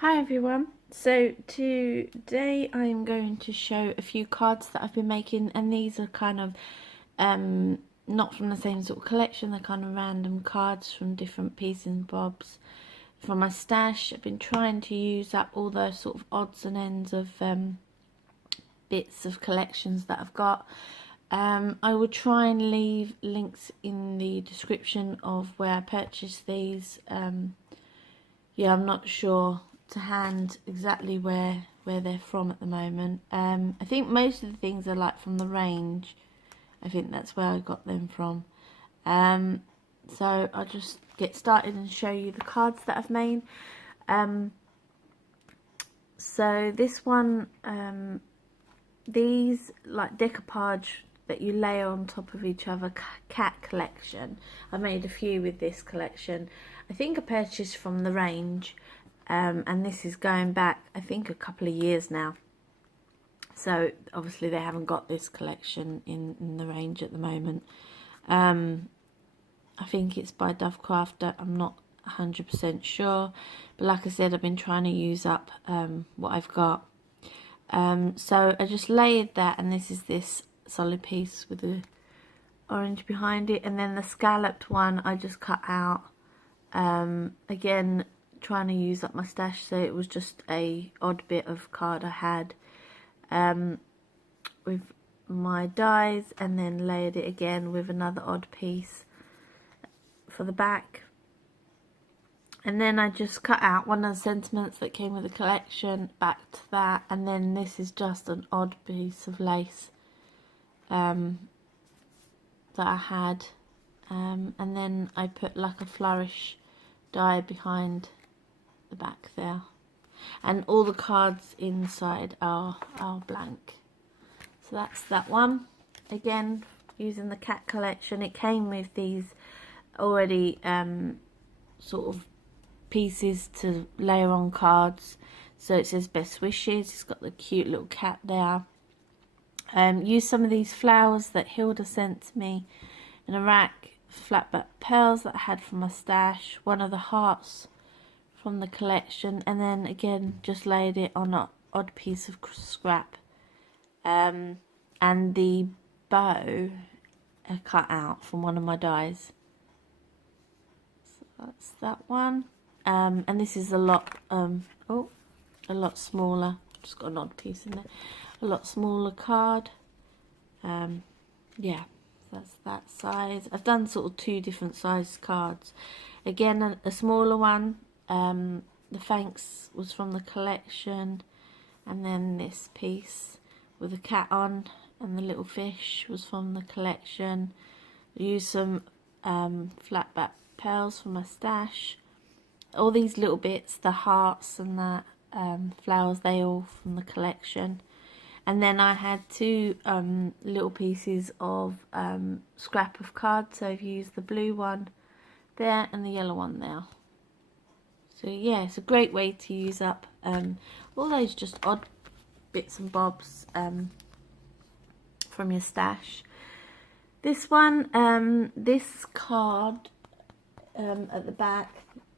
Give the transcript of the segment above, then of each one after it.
Hi everyone, so today I'm going to show a few cards that I've been making, and these are kind of not from the same sort of collection. They're kind of random cards from different pieces and bobs from my stash. I've been trying to use up all the sort of odds and ends of bits of collections that I've got. I will try and leave links in the description of where I purchased these. Yeah, I'm not sure to hand exactly where they're from at the moment. I think most of the things are like from the range. I think that's where I got them from. So I'll just get started and show you the cards that I've made. So this one, these like decoupage that you layer on top of each other, cat collection. I made a few with this collection. I think I purchased from the range, and this is going back I think a couple of years now, so obviously they haven't got this collection in the range at the moment. I think it's by Dovecraft. I'm not 100% sure, but like I said, I've been trying to use up what I've got. So I just layered that, and this solid piece with the orange behind it, and then the scalloped one I just cut out. Again, trying to use up my stash, so it was just a odd bit of card I had with my dies, and then layered it again with another odd piece for the back. And then I just cut out one of the sentiments that came with the collection back to that, and then this is just an odd piece of lace that I had, and then I put like a flourish die behind the back there, and all the cards inside are blank. So that's that one. Again, using the cat collection. It came with these already sort of pieces to layer on cards. So it says best wishes. It's got the cute little cat there. Used some of these flowers that Hilda sent to me in a rack, flat back pearls that I had from my stash, one of the hearts from the collection, and then again just laid it on an odd piece of scrap, and the bow I cut out from one of my dies. So that's that one. And this is a lot a lot smaller. Just got an odd piece in there. A lot smaller card. Yeah, that's that size. I've done sort of two different size cards. Again, a smaller one. The thanks was from the collection, and then this piece with the cat on and the little fish was from the collection. I used some flat back pearls from my stash. All these little bits, the hearts and that flowers, they all from the collection. And then I had two little pieces of scrap of cards, so I've used the blue one there and the yellow one there. So yeah, it's a great way to use up all those just odd bits and bobs from your stash. This one, this card at the back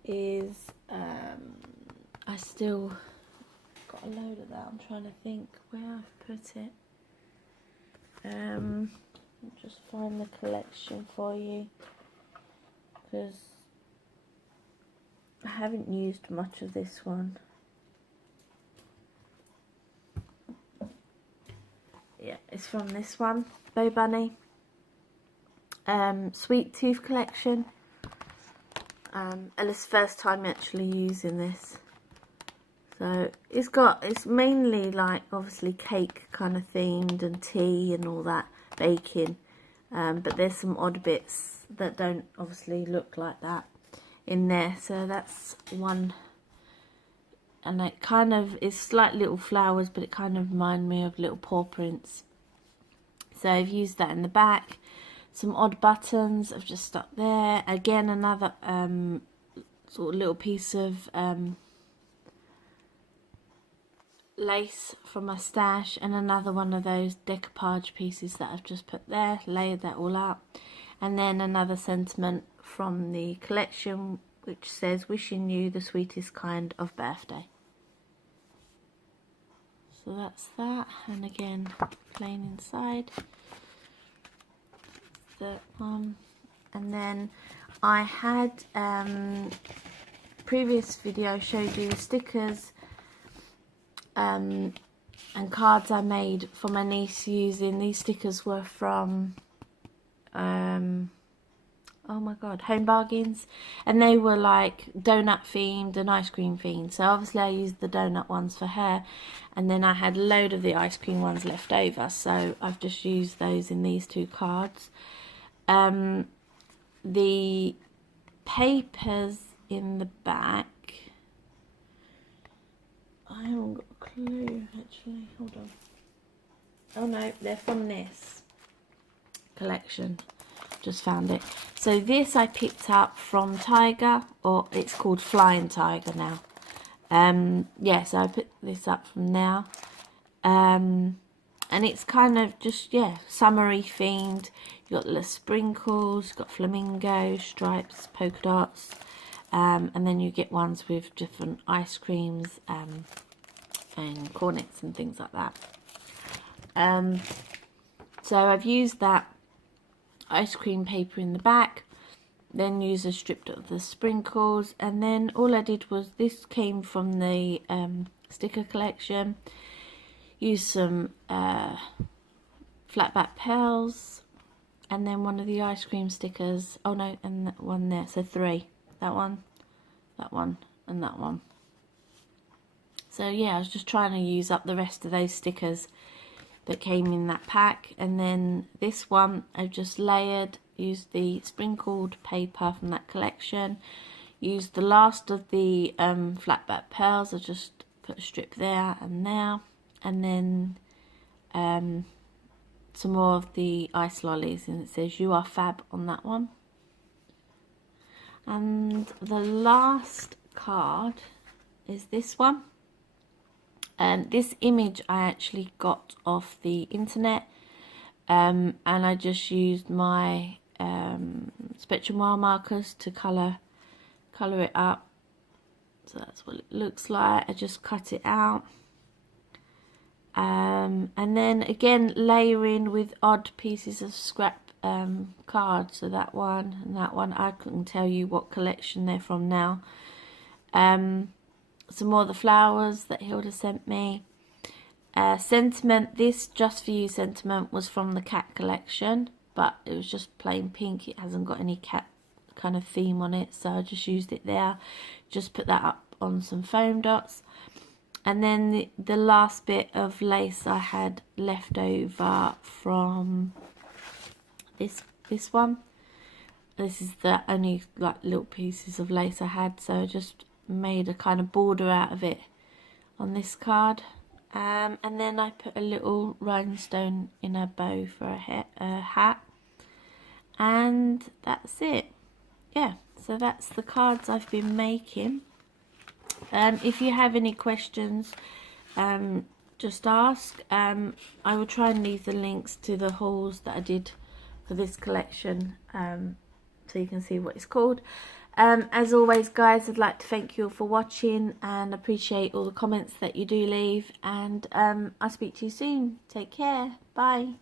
is, I still got a load of that. I'm trying to think where I've put it. I'll just find the collection for you, because I haven't used much of this one. Yeah, it's from this one, Bow Bunny. Sweet Tooth collection. And it's the first time actually using this. So it's mainly like obviously cake kind of themed and tea and all that, baking. But there's some odd bits that don't obviously look like that in there. So that's one. And it kind of is like little flowers, but it kind of remind me of little paw prints. So I've used that in the back. Some odd buttons I've just stuck there. Again, another sort of little piece of lace from my stash, and another one of those decoupage pieces that I've just put there. Layered that all out. And then another sentiment from the collection which says, wishing you the sweetest kind of birthday. So that's that, and again plain inside. That one. And then I had previous video showed you the stickers and cards I made for my niece using these stickers. Were from oh my god, Home Bargains, and they were like donut themed and ice cream themed. So obviously I used the donut ones for her, and then I had a load of the ice cream ones left over, so I've just used those in these two cards. The papers in the back, I haven't got a clue actually, hold on. Oh no, they're from this collection, just found it. So this I picked up from Tiger, or it's called Flying Tiger now. Yeah, so I picked this up from now. And it's kind of just, yeah, summery themed. You've got the sprinkles, you've got flamingo, stripes, polka dots, and then you get ones with different ice creams and cornets and things like that. So I've used that ice cream paper in the back, then used a strip of the sprinkles, and then all I did was, this came from the sticker collection. Use some flat back pearls, and then one of the ice cream stickers. Oh no, and that one there. So 3. That one, and that one. So yeah, I was just trying to use up the rest of those stickers that came in that pack. And then this one I've just layered, used the sprinkled paper from that collection, used the last of the flat back pearls. I just put a strip there and there. And then some more of the ice lollies, and it says "You are fab" on that one. And the last card is this one, and this image I actually got off the internet, and I just used my Spectrum Wire markers to colour it up. So that's what it looks like. I just cut it out. And then again layering with odd pieces of scrap cards. So that one and that one, I couldn't tell you what collection they're from now. Some more of the flowers that Hilda sent me. Sentiment, this Just For You sentiment was from the cat collection, but it was just plain pink. It hasn't got any cat kind of theme on it, so I just used it there. Just put that up on some foam dots. And then the last bit of lace I had left over from this one. This is the only like little pieces of lace I had, so I just made a kind of border out of it on this card. And then I put a little rhinestone in a bow for a hat. And that's it. Yeah, so that's the cards I've been making. If you have any questions, just ask. I will try and leave the links to the hauls that I did for this collection, so you can see what it's called. As always, guys, I'd like to thank you all for watching and appreciate all the comments that you do leave. And I'll speak to you soon. Take care. Bye.